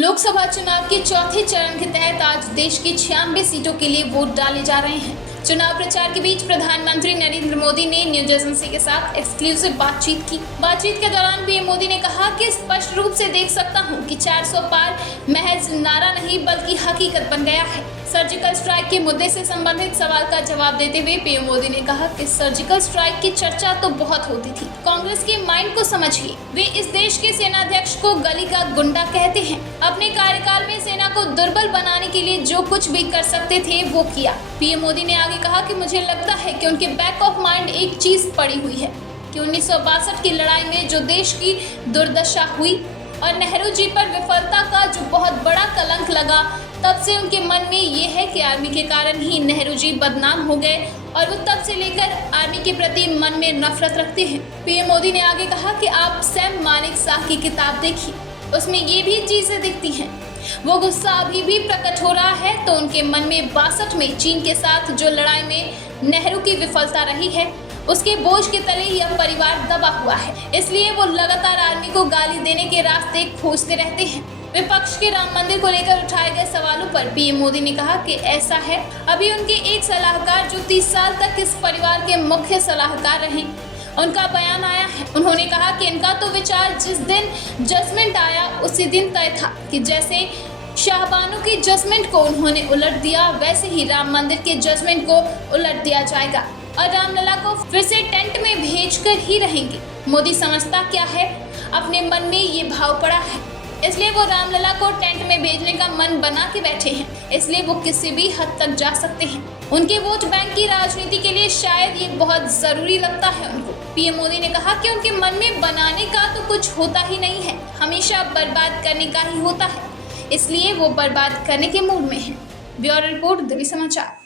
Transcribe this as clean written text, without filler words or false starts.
लोकसभा चुनाव के चौथे चरण के तहत आज देश की 96 सीटों के लिए वोट डाले जा रहे हैं। चुनाव प्रचार के बीच प्रधानमंत्री नरेंद्र मोदी ने न्यूज एजेंसी के साथ एक्सक्लूसिव बातचीत की। बातचीत के दौरान पीएम मोदी ने कहा कि स्पष्ट रूप से देख सकता हूं कि 400 पार महज नारा नहीं बल्कि हकीकत बन गया है। सर्जिकल स्ट्राइक के मुद्दे से संबंधित सवाल का जवाब देते हुए पीएम मोदी ने कहा कि सर्जिकल स्ट्राइक की चर्चा तो बहुत होती थी। कांग्रेस के माइंड को समझिए, वे इस देश के सेनाध्यक्ष को गली का गुंडा कहते हैं। अपने कार्यकाल में सेना को दुर्बल बनाने के लिए जो कुछ भी कर सकते थे वो किया। पीएम मोदी ने आगे कहा कि मुझे लगता है कि उनके बैक ऑफ माइंड एक चीज पड़ी हुई है कि 1962 की लड़ाई में जो देश की दुर्दशा हुई और नेहरू जी पर विफलता का जो बहुत बड़ा कलंक लगा, तब से उनके मन में ये है कि आर्मी के कारण ही नेहरू जी बदनाम हो गए और वो तब से लेकर आर्मी के प्रति मन में नफरत रखते हैं। पीएम मोदी ने आगे कहा कि आप सैम मानेक शाह की किताब देखिए, उसमें ये भी चीजें दिखती हैं। वो गुस्सा अभी भी प्रकट हो रहा है तो उनके मन में 62 में चीन के साथ जो लड़ाई में नेहरू की विफलता रही है, उसके बोझ के तले यह परिवार दबा हुआ है। इसलिए वो लगातार आर्मी को गाली देने के रास्ते खोजते रहते हैं। विपक्ष के राम मंदिर को लेकर उठाए गए सवालों पर पीएम मोदी ने कहा कि ऐसा है, अभी उनके एक सलाहकार जो 30 साल तक इस परिवार के मुख्य सलाहकार रहे, उनका बयान आया है। उन्होंने कहा कि इनका तो विचार जिस दिन जजमेंट आया उसी दिन तय था कि जैसे शाहबानो की जजमेंट को उन्होंने उलट दिया, वैसे ही राम मंदिर के जजमेंट को उलट दिया जाएगा और रामलला को फिर से टेंट में भेजकर ही रहेंगे। मोदी समझता क्या है, अपने मन में ये भाव पड़ा है, इसलिए वो रामलला को टेंट में भेजने का मन बना के बैठे हैं। इसलिए वो किसी भी हद तक जा सकते हैं। उनके वोट बैंक की राजनीति के लिए शायद ये बहुत जरूरी लगता है उनको। पीएम मोदी ने कहा कि उनके मन में बनाने का तो कुछ होता ही नहीं है, हमेशा बर्बाद करने का ही होता है, इसलिए वो बर्बाद करने के मूड में है। ब्यूरो रिपोर्ट, दिल्ली समाचार।